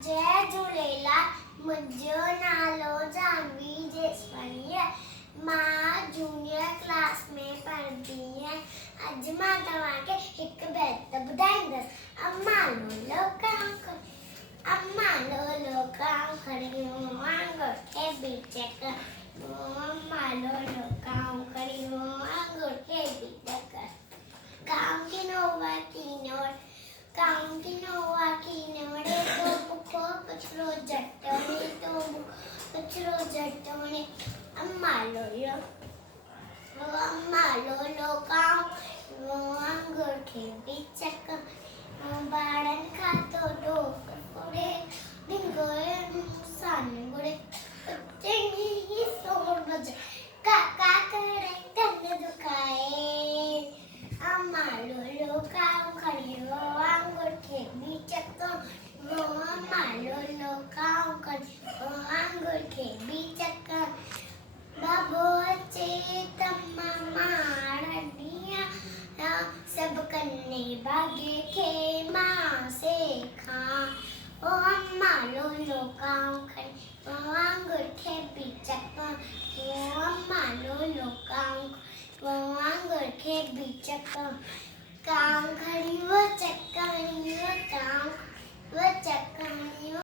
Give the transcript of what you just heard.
जय झूलेलाल। मुंहिंजो नालो जानवी जेसवानी आहे। मां जूनियर क्लास में पढ़ंदी आहियां। अॼु मां तव्हांखे हिकु बैत ॿुधाईंदसि। अम्मा लोलो कांव खड़ी, अम्मा लोलो कांव खड़ी, आंगुर खे बीच कर। अम्मा लोलो कांव खड़ी, आंगुर के बीच कर। कांव किनोवा किनोर, कांव किनोवा किनोरे, तो बुको पछरो जट्टोने, तो बुको पछरो जट्टोने। अम्मा लोलो कांव, आंगुर खे बीच कर। बाड़न खातो डोकर फोड़े, ढिंगोरे सान गुड़े, चंगी ही सोर बजे, काका करे कन्न दुखाए। अम्मा लोलो कांव खड़ी, आंगुर के बीच कर। अम्मा लोलो कांव खड़ी, आंगुर के बीच कर। बाबो अचे तम्मा मारनिया, सब कन्ने भागे खे मां से खा। ओ अम्मा लोलो कांव खड़ी, आंगुर के बीच कर। ओ अम्मा लोलो कांव, आंगुर के बीच कर। कांव खड़ी वो चक्करी, वो कांव वो चक्करी।